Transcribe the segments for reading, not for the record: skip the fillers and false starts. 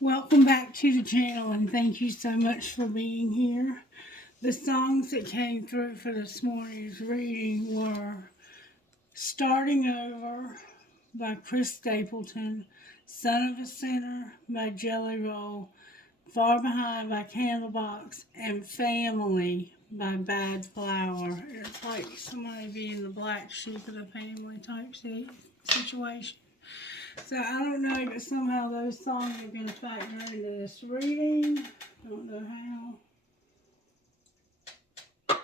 Welcome back to the channel and thank you so much for being here. The songs that came through for this morning's reading were Starting Over by Chris Stapleton, Son of a Sinner by Jelly Roll, Far Behind by Candlebox, and Family by Bad Flower. It's like somebody being the black sheep of the family type situation. So I don't know, but somehow those songs are going to factor into this reading. I don't know how.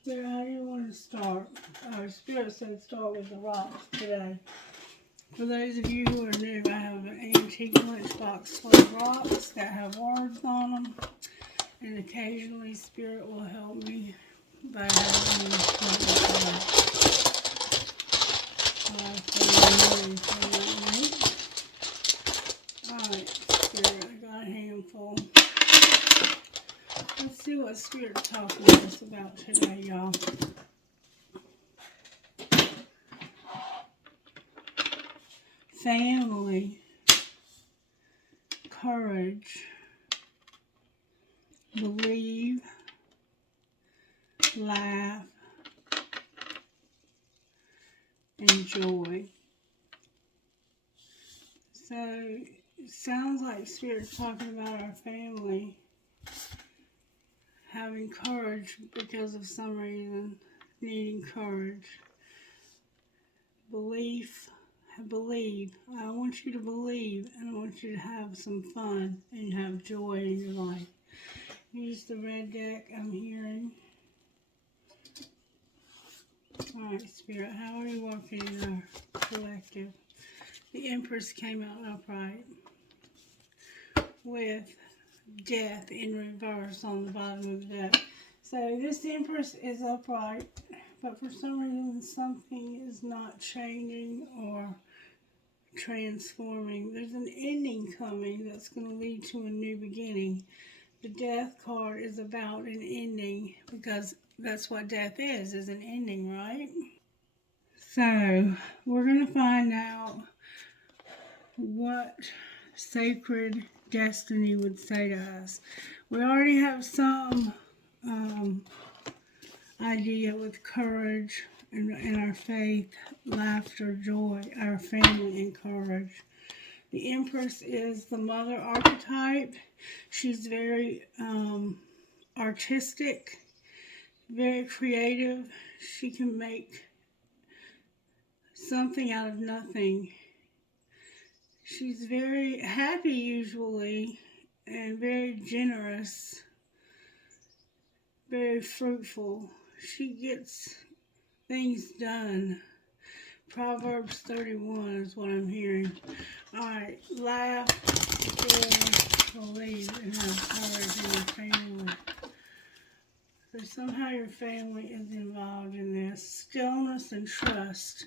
Spirit, how do you want to start? Spirit said start with the rocks today. For those of you who are new, I have an antique lunchbox full of rocks that have words on them. And occasionally Spirit will help me by having me point Alright, Spirit, I got a handful. Let's see what Spirit's talking to us about today, y'all. Family, courage, believe, laugh, and joy. So, it sounds like Spirit's talking about our family having courage because of some reason, needing courage. Believe. I want you to believe, and I want you to have some fun and have joy in your life. Use the red deck I'm hearing. Alright, Spirit, how are you working in our collective? The Empress came out upright with death in reverse on the bottom of the deck. So this Empress is upright, but for some reason something is not changing or transforming. There's an ending coming that's going to lead to a new beginning. The Death card is about an ending because that's what death is an ending, right? So we're going to find out what sacred destiny would say to us. We already have some idea with courage and our faith, laughter, joy, our family, and courage. The Empress is the mother archetype. She's very artistic, very creative. She can make something out of nothing. She's very happy usually and very generous, very fruitful. She gets things done. Proverbs 31 is what I'm hearing. Alright, laugh, joy, believe, and have courage in your family. So somehow your family is involved in this. Stillness and trust.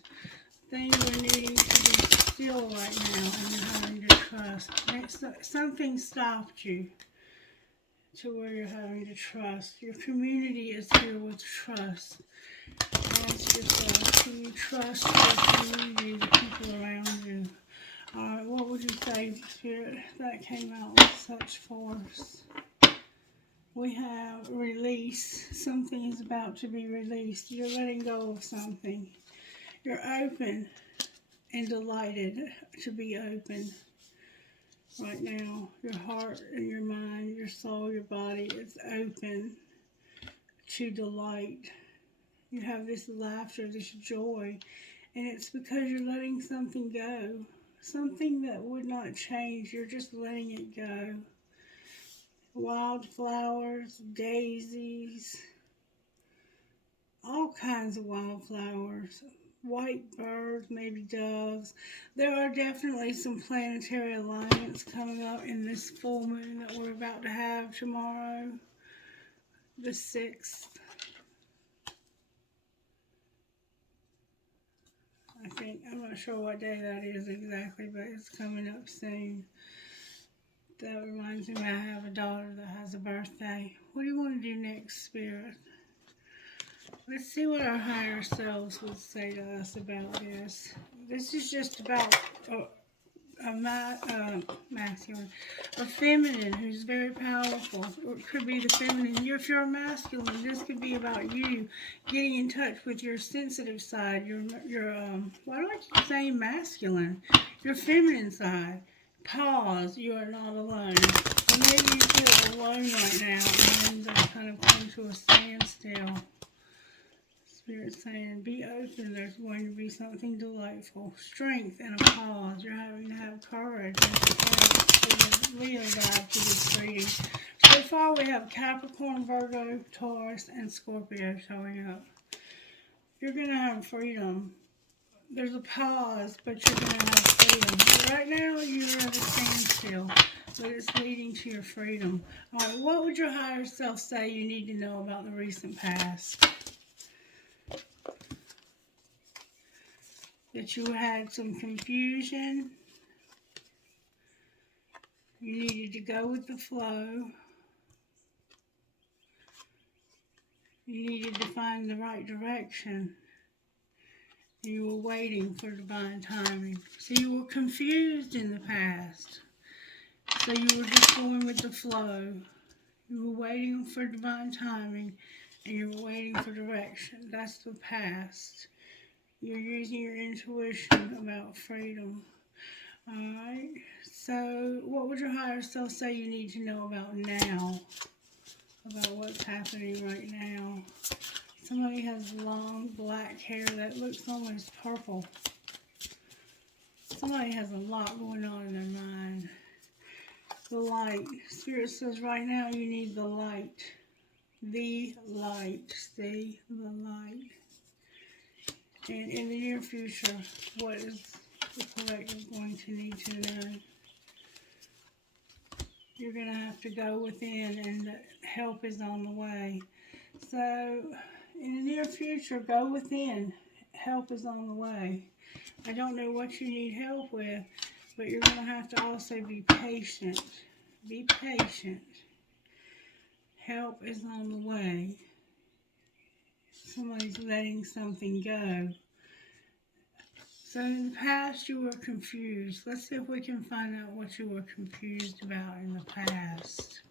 Things are needing to be still right now, and you're having to trust. Something stopped you to where you're having to trust. Your community is here with trust. Ask yourself, can you trust your community, the people around you? Alright, what would you say, Spirit? That came out with such force. We have release. Something is about to be released. You're letting go of something. You're open and delighted to be open right now. Your heart and your mind, your soul, your body is open to delight. You have this laughter, this joy, and it's because you're letting something go. Something that would not change, you're just letting it go. Wildflowers, daisies, all kinds of wildflowers, white birds, maybe doves. There are definitely some planetary alignments coming up in this full moon that we're about to have tomorrow, the 6th. I think, I'm not sure what day that is exactly, but it's coming up soon. That reminds me I have a daughter that has a birthday. What do you want to do next, Spirit? Let's see what our higher selves would say to us about this. This is just about masculine, a feminine who's very powerful. Or it could be the feminine. If you're a masculine, this could be about you getting in touch with your sensitive side. Your why do I keep saying masculine? Your feminine side. Pause. You are not alone. So maybe you feel alone right now, and then kind of come to a standstill. Spirit saying, be open, there's going to be something delightful. Strength and a pause. You're having to have courage and strength to Leo vibe to this reading. So far we have Capricorn, Virgo, Taurus, and Scorpio showing up. You're going to have freedom. There's a pause, but you're going to have freedom. Right now you're at a standstill, but it's leading to your freedom. Alright, what would your higher self say you need to know about the recent past? That you had some confusion, you needed to go with the flow, you needed to find the right direction, and you were waiting for divine timing. So you were confused in the past, so you were just going with the flow. You were waiting for divine timing, and you were waiting for direction. That's the past. You're using your intuition about freedom. Alright, so what would your higher self say you need to know about now? About what's happening right now? Somebody has long black hair that looks almost purple. Somebody has a lot going on in their mind. The light. Spirit says right now you need the light. The light. See? The light. And in the near future, what is the collective going to need to know? You're going to have to go within, and help is on the way. So, in the near future, go within. Help is on the way. I don't know what you need help with, but you're going to have to also be patient. Be patient. Help is on the way. Somebody's letting something go. So in the past you were confused. Let's see if we can find out what you were confused about in the past.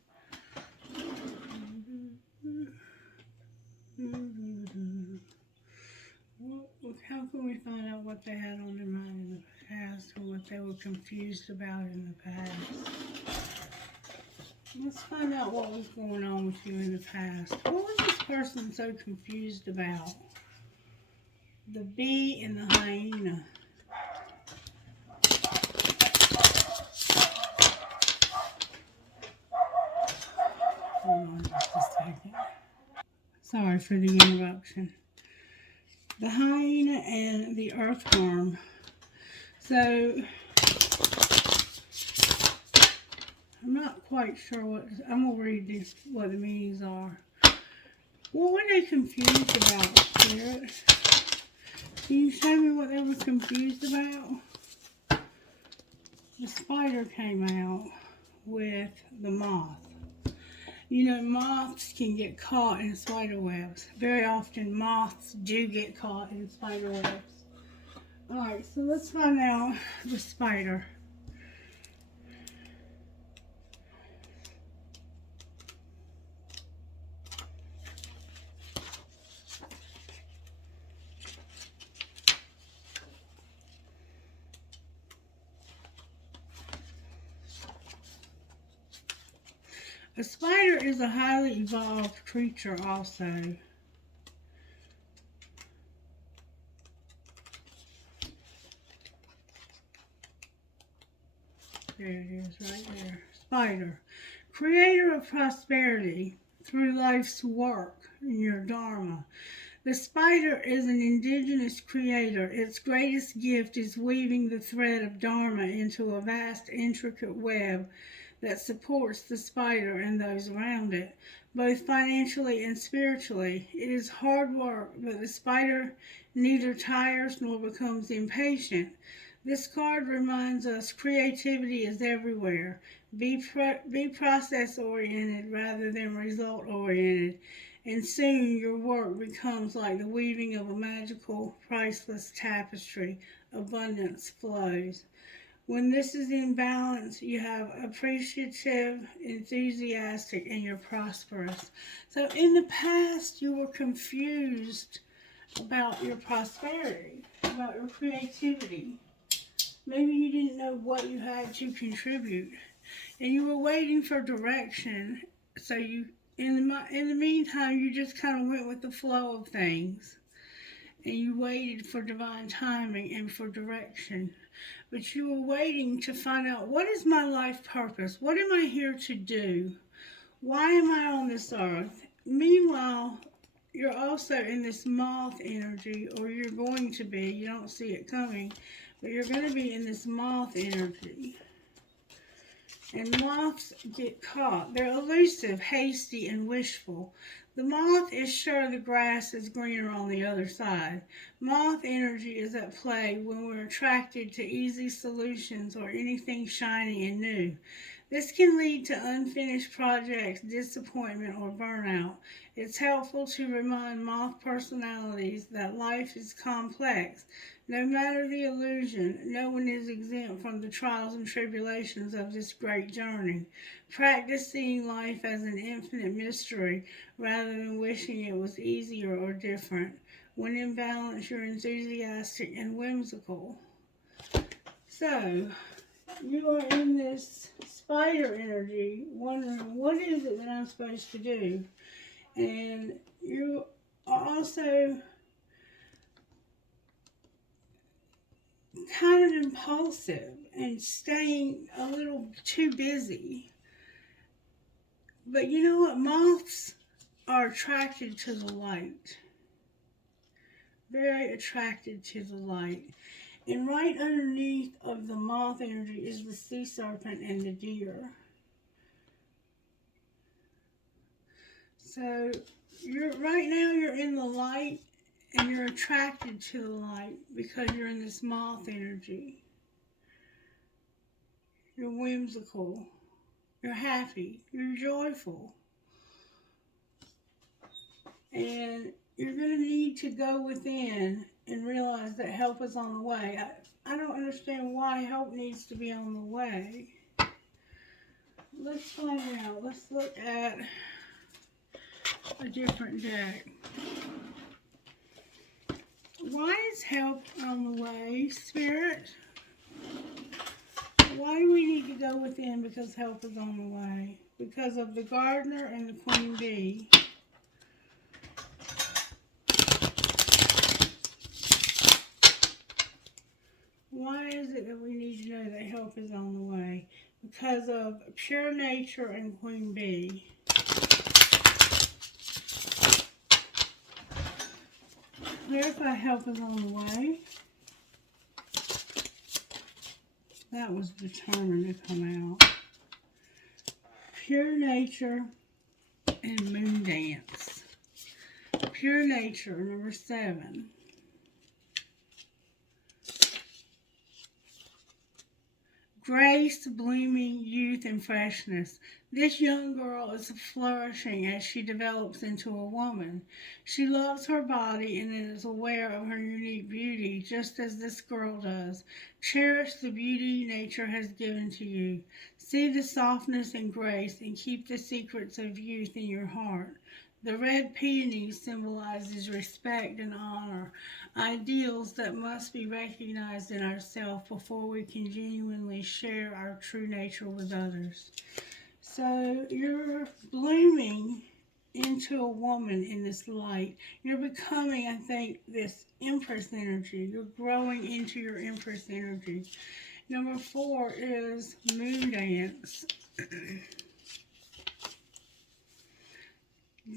How can we find out what they had on their mind in the past, or what they were confused about in the past? Let's find out what was going on with you in the past. What was this person so confused about? The bee and the hyena. Hold on just a second. Sorry for the interruption. The hyena and the earthworm. So, I'm not quite sure what, I'm going to read this, what the meanings are. What were they confused about, Spirit? Can you show me what they were confused about? The spider came out with the moth. You know, moths can get caught in spider webs. Very often, moths do get caught in spider webs. Alright, so let's find out the spider. A spider is a highly evolved creature also. There it is right there. Spider. Creator of prosperity through life's work in your dharma. The spider is an indigenous creator. Its greatest gift is weaving the thread of dharma into a vast, intricate web that supports the spider and those around it, both financially and spiritually. It is hard work, but the spider neither tires nor becomes impatient. This card reminds us creativity is everywhere. Be process-oriented rather than result-oriented, and soon your work becomes like the weaving of a magical, priceless tapestry. Abundance flows. When this is in balance, you have appreciative, enthusiastic, and you're prosperous. So in the past, you were confused about your prosperity, about your creativity. Maybe you didn't know what you had to contribute, and you were waiting for direction. So in the meantime, you just kind of went with the flow of things, and you waited for divine timing and for direction. But you were waiting to find out, what is my life purpose? What am I here to do? Why am I on this earth? Meanwhile, you're also in this moth energy, or you're going to be. You don't see it coming, but you're going to be in this moth energy. And moths get caught. They're elusive, hasty, and wishful. The moth is sure the grass is greener on the other side. Moth energy is at play when we're attracted to easy solutions or anything shiny and new. This can lead to unfinished projects, disappointment, or burnout. It's helpful to remind moth personalities that life is complex. No matter the illusion, no one is exempt from the trials and tribulations of this great journey. Practice seeing life as an infinite mystery rather than wishing it was easier or different. When in balance, you're enthusiastic and whimsical. So, you are in this spider energy, wondering, what is it that I'm supposed to do? And you are also kind of impulsive and staying a little too busy. But you know what? Moths are attracted to the light. Very attracted to the light. And right underneath of the moth energy is the sea serpent and the deer. So right now you're in the light, and you're attracted to the light because you're in this moth energy. You're whimsical. You're happy. You're joyful. And you're going to need to go within and realize that help is on the way. I don't understand why help needs to be on the way. Let's find out. Let's look at a different deck. Why is help on the way, Spirit? Why do we need to go within? Because help is on the way. Because of the gardener and the queen bee. Why is it that we need to know that help is on the way? Because of pure nature and queen bee. Clarify help is on the way. That was determined to come out. Pure nature and moon dance. Pure nature, number 7. Grace, blooming youth, and freshness. This young girl is flourishing as she develops into a woman. She loves her body and is aware of her unique beauty, just as this girl does. Cherish the beauty nature has given to you. See the softness and grace, and keep the secrets of youth in your heart. The red peony symbolizes respect and honor, ideals that must be recognized in ourselves before we can genuinely share our true nature with others. So you're blooming into a woman in this light. You're becoming, I think, this Empress energy. You're growing into your Empress energy. Number 4 is moon dance.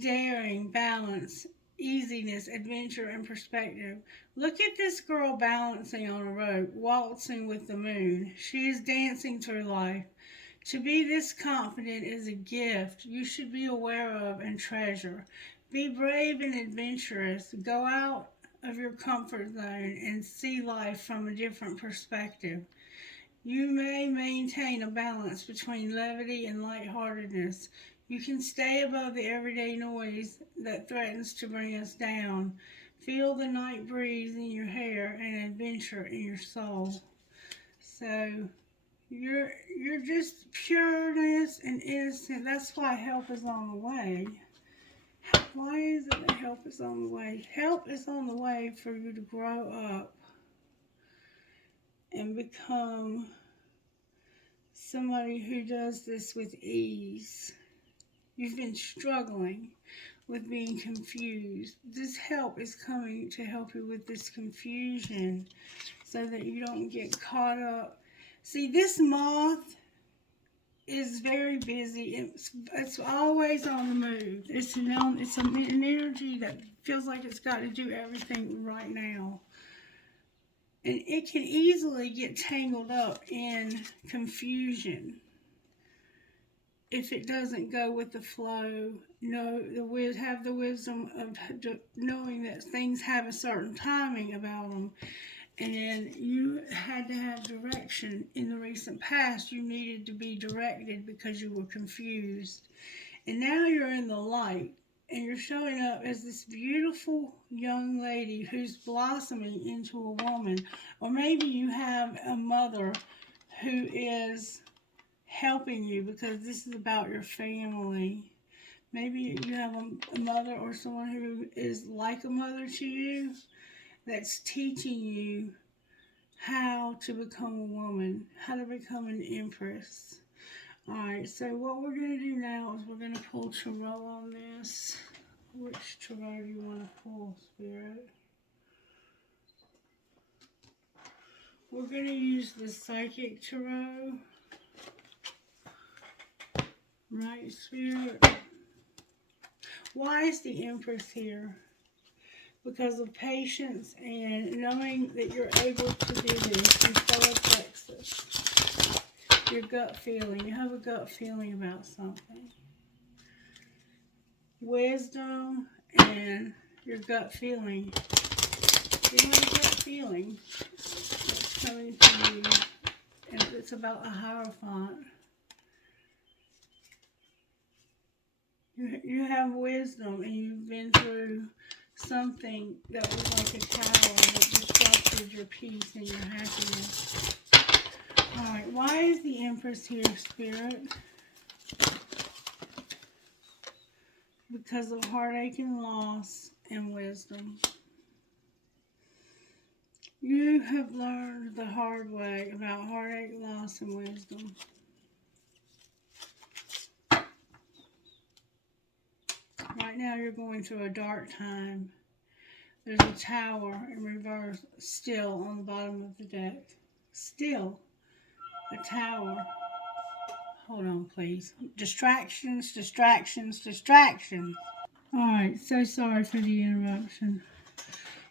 Daring, balance, easiness, adventure, and perspective. Look at this girl balancing on a rope, waltzing with the moon. She is dancing through life. To be this confident is a gift you should be aware of and treasure. Be brave and adventurous. Go out of your comfort zone and see life from a different perspective. You may maintain a balance between levity and lightheartedness. You can stay above the everyday noise that threatens to bring us down. Feel the night breeze in your hair and adventure in your soul. So You're just pureness and innocent. That's why help is on the way. Why is it that help is on the way? Help is on the way for you to grow up and become somebody who does this with ease. You've been struggling with being confused. This help is coming to help you with this confusion so that you don't get caught up. See, this moth is very busy. It's always on the move. It's an energy that feels like it's got to do everything right now. And it can easily get tangled up in confusion if it doesn't go with the flow. Have the wisdom of knowing that things have a certain timing about them. And you had to have direction in the recent past. You needed to be directed because you were confused. And now you're in the light. And you're showing up as this beautiful young lady who's blossoming into a woman. Or maybe you have a mother who is helping you because this is about your family. Maybe you have a mother or someone who is like a mother to you that's teaching you how to become a woman, how to become an empress. Alright, so what we're going to do now is we're going to pull tarot on this. Which tarot do you want to pull, Spirit? We're going to use the Psychic Tarot. Right, Spirit? Why is the Empress here? Because of patience and knowing that you're able to do this. Your solar plexus. Your gut feeling. You have a gut feeling about something. Wisdom and your gut feeling. You have a gut feeling that's coming to you. And it's about a Hierophant. You have wisdom and you've been through something that was like a tower that disrupted your peace and your happiness. Alright, why is the Empress here, Spirit? Because of heartache and loss and wisdom. You have learned the hard way about heartache, loss, and wisdom. Right now you're going through a dark time. There's a tower in reverse still on the bottom of the deck. Still a tower. Hold on, please. Distractions, distractions, distractions. Alright, so sorry for the interruption.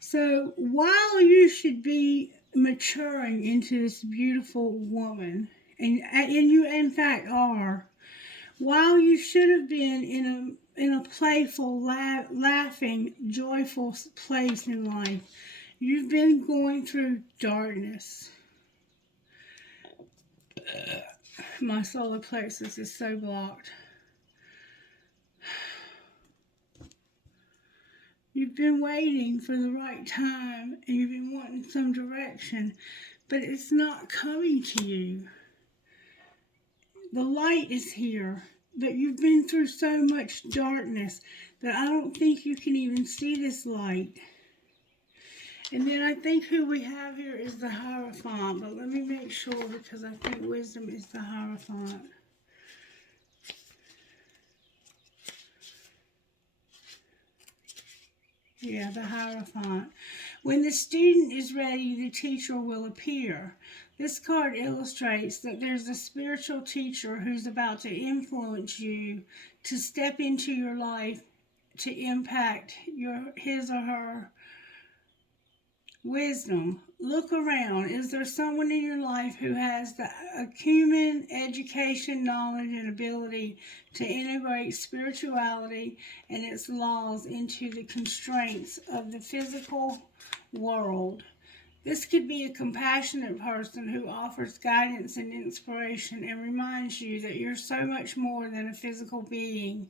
So while you should be maturing into this beautiful woman, and you in fact are, while you should have been in a playful, laughing, joyful place in life, you've been going through darkness. My solar plexus is so blocked. You've been waiting for the right time and you've been wanting some direction, but it's not coming to you. The light is here, but you've been through so much darkness that I don't think you can even see this light. And then I think who we have here is the Hierophant, but let me make sure because I think wisdom is the Hierophant. Yeah, the Hierophant. When the student is ready, the teacher will appear. This card illustrates that there's a spiritual teacher who's about to influence you to step into your life to impact his or her wisdom. Look around. Is there someone in your life who has the acumen, education, knowledge, and ability to integrate spirituality and its laws into the constraints of the physical world? This could be a compassionate person who offers guidance and inspiration and reminds you that you're so much more than a physical being.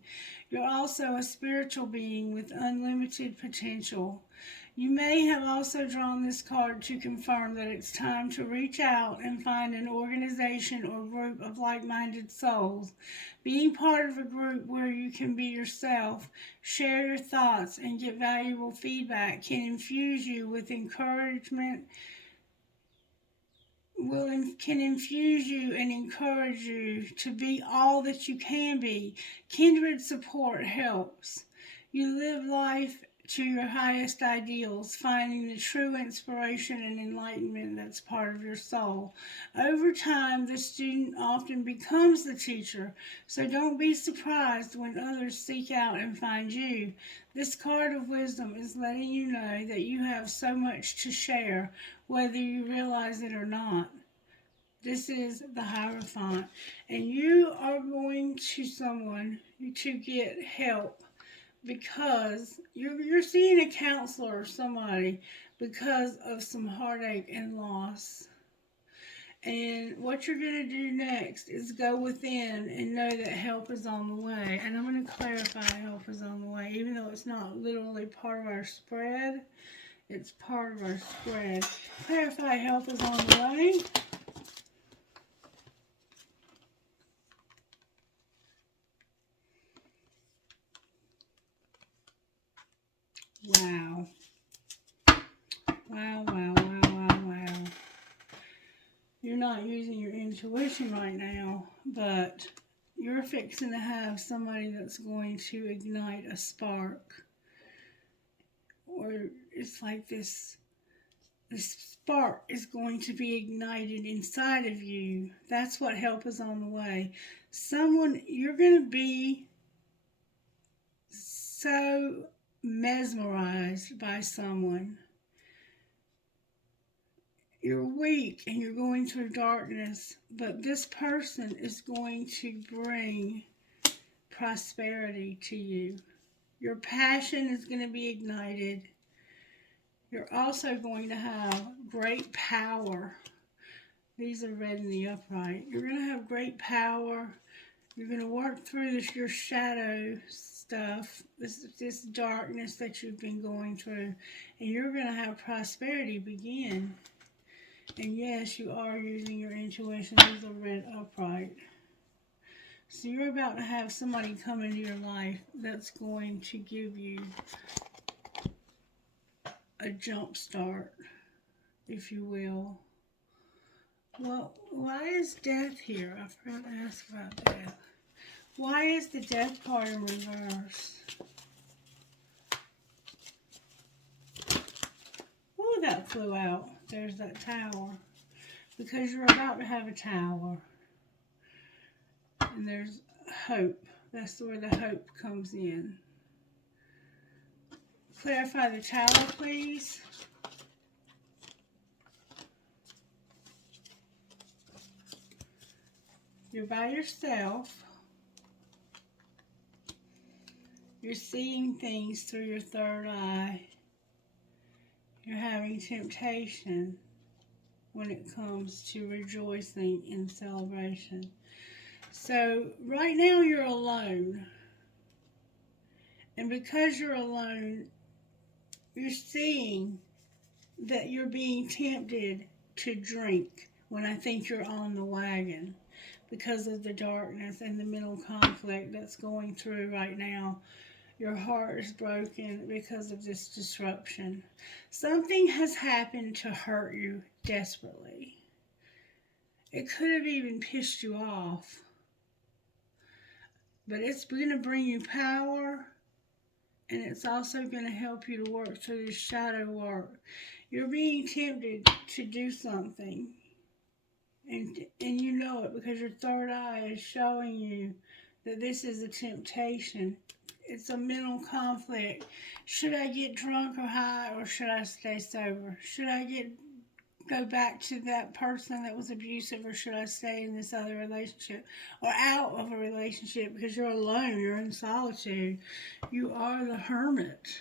You're also a spiritual being with unlimited potential. You may have also drawn this card to confirm that it's time to reach out and find an organization or group of like-minded souls. Being part of a group where you can be yourself, share your thoughts, and get valuable feedback can infuse you with encouragement, can infuse you and encourage you to be all that you can be. Kindred support helps. You live life to your highest ideals, finding the true inspiration and enlightenment that's part of your soul. Over time, the student often becomes the teacher, so don't be surprised when others seek out and find you. This card of wisdom is letting you know that you have so much to share, whether you realize it or not. This is the Hierophant, and you are going to someone to get help because you're seeing a counselor or somebody because of some heartache and loss. And what you're going to do next is go within and know that help is on the way. And I'm going to clarify help is on the way, even though it's not literally part of our spread. It's part of our spread. Clarify help is on the way. Wow. Wow, wow, wow, wow, wow. You're not using your intuition right now, but you're fixing to have somebody that's going to ignite a spark. Or it's like this spark is going to be ignited inside of you. That's what help is on the way. You're going to be so mesmerized by someone. You're weak and you're going through darkness, but this person is going to bring prosperity to you. Your passion is going to be ignited. You're also going to have great power. These are red in the upright. You're going to have great power. You're going to work through your shadow stuff, this darkness that you've been going through, and you're going to have prosperity begin. And yes, you are using your intuition. These are red upright. So you're about to have somebody come into your life that's going to give you a jump start, if you will. Well, why is death here? I forgot to ask about death. Why is the death card in reverse? Oh, that flew out. There's that tower. Because you're about to have a tower. And there's hope. That's where the hope comes in. Clarify the tower, please. You're by yourself. You're seeing things through your third eye. You're having temptation when it comes to rejoicing in celebration. So right now you're alone. And because you're alone, you're seeing that you're being tempted to drink when I think you're on the wagon because of the darkness and the mental conflict that's going through right now. Your heart is broken because of this disruption. Something has happened to hurt you desperately. It could have even pissed you off. But it's going to bring you power, and it's also going to help you to work through this shadow work. You're being tempted to do something, and you know it because your third eye is showing you that this is a temptation. It's a mental conflict. Should I get drunk or high, or should I stay sober? Should I go back to that person that was abusive, or should I stay in this other relationship or out of a relationship? Because you're alone, you're in solitude. You are the hermit.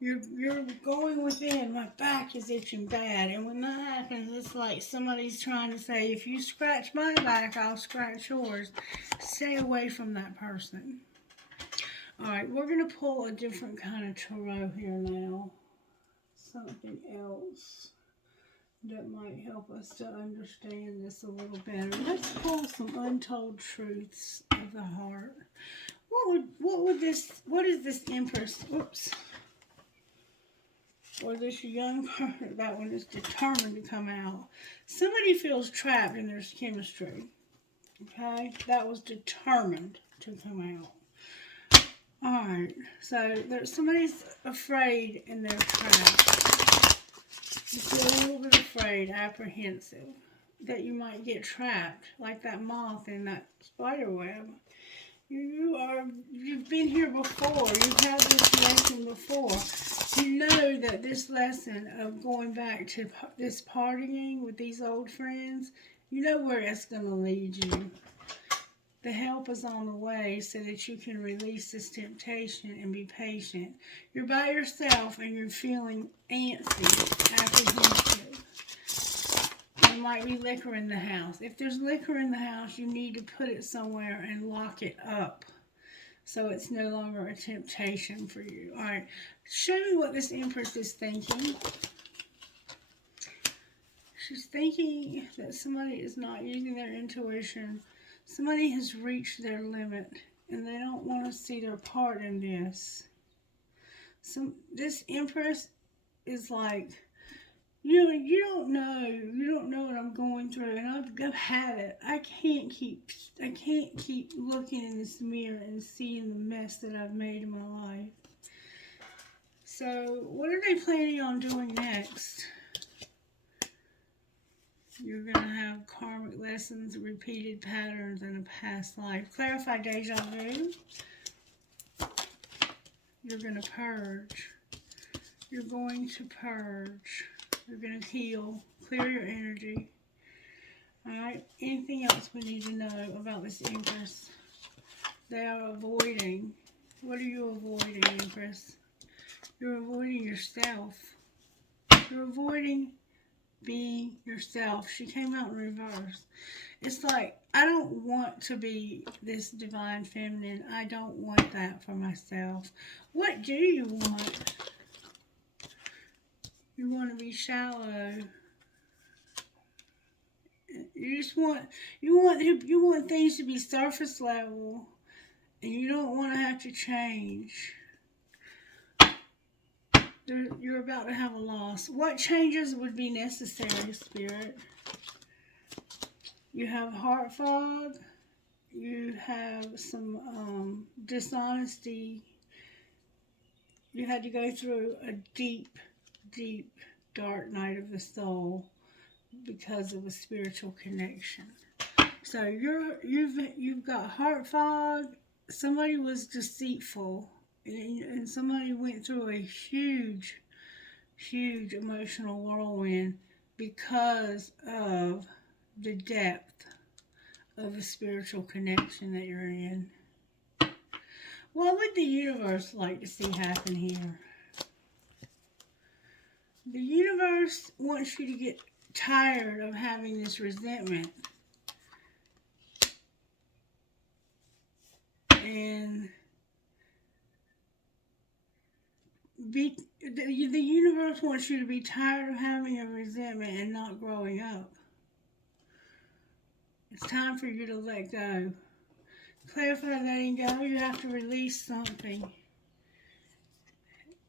You're going within. My back is itching bad. And when that happens, it's like somebody's trying to say, if you scratch my back, I'll scratch yours. Stay away from that person. Alright, we're going to pull a different kind of tarot here now. Something else that might help us to understand this a little better. Let's pull some untold truths of the heart. What is this Empress, oops, or this young person, that one is determined to come out. Somebody feels trapped in their chemistry, okay? That was determined to come out. Alright, so somebody's afraid and they're trapped. You feel a little bit afraid, apprehensive, that you might get trapped, like that moth in that spider web. You've been here before. You've had this lesson before. You know that this lesson of going back to this partying with these old friends, you know where it's going to lead you. The help is on the way so that you can release this temptation and be patient. You're by yourself and you're feeling antsy, apprehensive. There might be liquor in the house. If there's liquor in the house, you need to put it somewhere and lock it up so it's no longer a temptation for you. All right, show me what this Empress is thinking. She's thinking that somebody is not using their intuition. Somebody has reached their limit and they don't want to see their part in this. This Empress is like, you don't know what I'm going through, and I've had it. I can't keep looking in this mirror and seeing the mess that I've made in my life. So, what are they planning on doing next? You're going to have karmic lessons, repeated patterns in a past life. Clarify deja vu. You're going to purge. You're going to purge. You're going to heal, clear your energy. Alright, anything else we need to know about this Empress? They are avoiding. What are you avoiding, Empress? You're avoiding yourself. You're avoiding being yourself. She came out in reverse. It's like, I don't want to be this divine feminine. I don't want that for myself. What do you want? You want to be shallow. You want things to be surface level, and you don't want to have to change. You're about to have a loss. What changes would be necessary, Spirit? You have heart fog. You have some dishonesty. You had to go through a deep, deep, dark night of the soul because of a spiritual connection. So you've got heart fog. Somebody was deceitful, and somebody went through a huge, huge emotional whirlwind because of the depth of a spiritual connection that you're in. What would the universe like to see happen here? The universe wants you to get tired of having this resentment. And the universe wants you to be tired of having a resentment and not growing up. It's time for you to let go. Clarify letting go. You have to release something.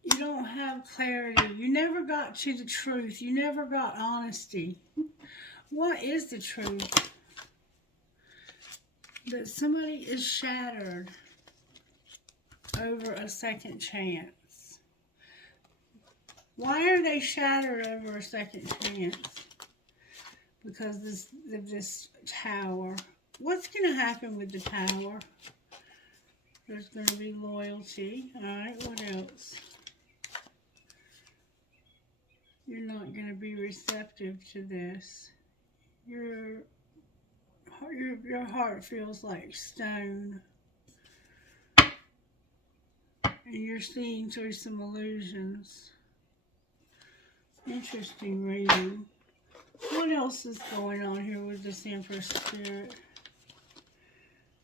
You don't have clarity. You never got to the truth. You never got honesty. What is the truth? That somebody is shattered over a second chance. Why are they shattered over a second chance? Because of this tower. What's going to happen with the tower? There's going to be loyalty. Alright, what else? You're not going to be receptive to this. Your heart feels like stone. And you're seeing through some illusions. Interesting reading. What else is going on here with this Empress Spirit?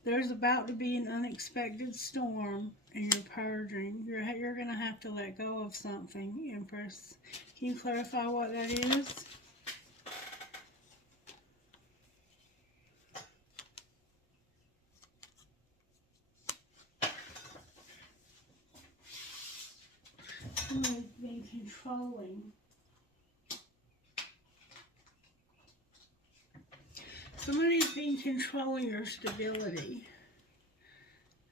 There's about to be an unexpected storm and you're purging. You're going to have to let go of something, Empress. Can you clarify what that is? Somebody's been controlling. Somebody's been controlling your stability.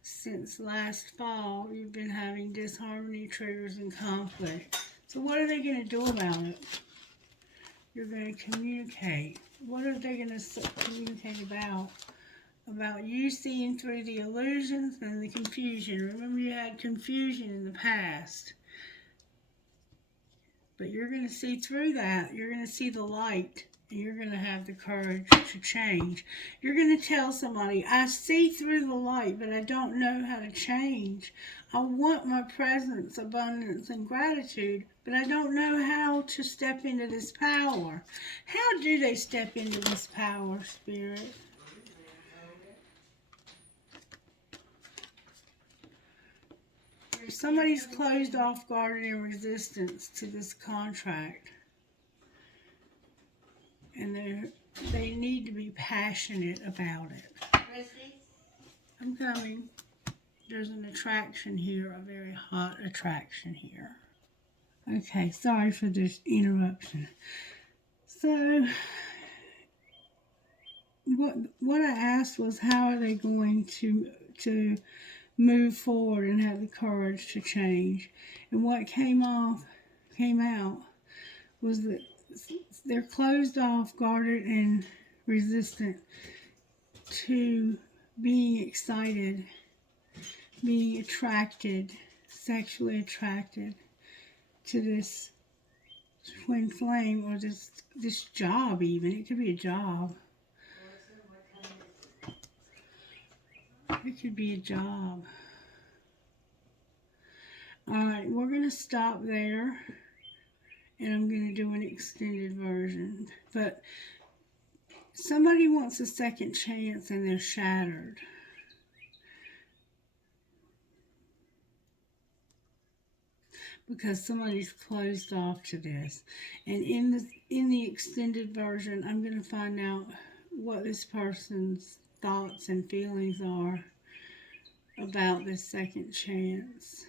Since last fall, you've been having disharmony, triggers, and conflict. So what are they going to do about it? You're going to communicate. What are they going to communicate about? About you seeing through the illusions and the confusion. Remember, you had confusion in the past. But you're going to see through that. You're going to see the light. And you're going to have the courage to change. You're going to tell somebody, I see through the light, but I don't know how to change. I want my presence, abundance, and gratitude, but I don't know how to step into this power. How do they step into this power, Spirit? Somebody's closed off, guarded in resistance to this contract. And they need to be passionate about it. I'm coming. There's an attraction here, a very hot attraction here. Okay, sorry for this interruption. So, what I asked was, how are they going to move forward and have the courage to change? And what came out was that they're closed off, guarded, and resistant to being excited, being attracted, sexually attracted to this twin flame, or this job even. It could be a job. It could be a job. Alright, we're going to stop there. And I'm going to do an extended version. But somebody wants a second chance and they're shattered. Because somebody's closed off to this. And in the extended version, I'm going to find out what this person's thoughts and feelings are about this second chance.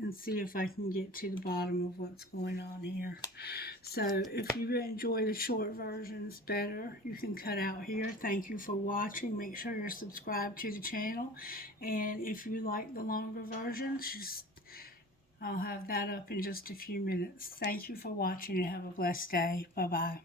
And see if I can get to the bottom of what's going on here. So if you enjoy the short versions better, you can cut out here. Thank you for watching. Make sure you're subscribed to the channel. And if you like the longer versions, I'll have that up in just a few minutes. Thank you for watching and have a blessed day. Bye-bye.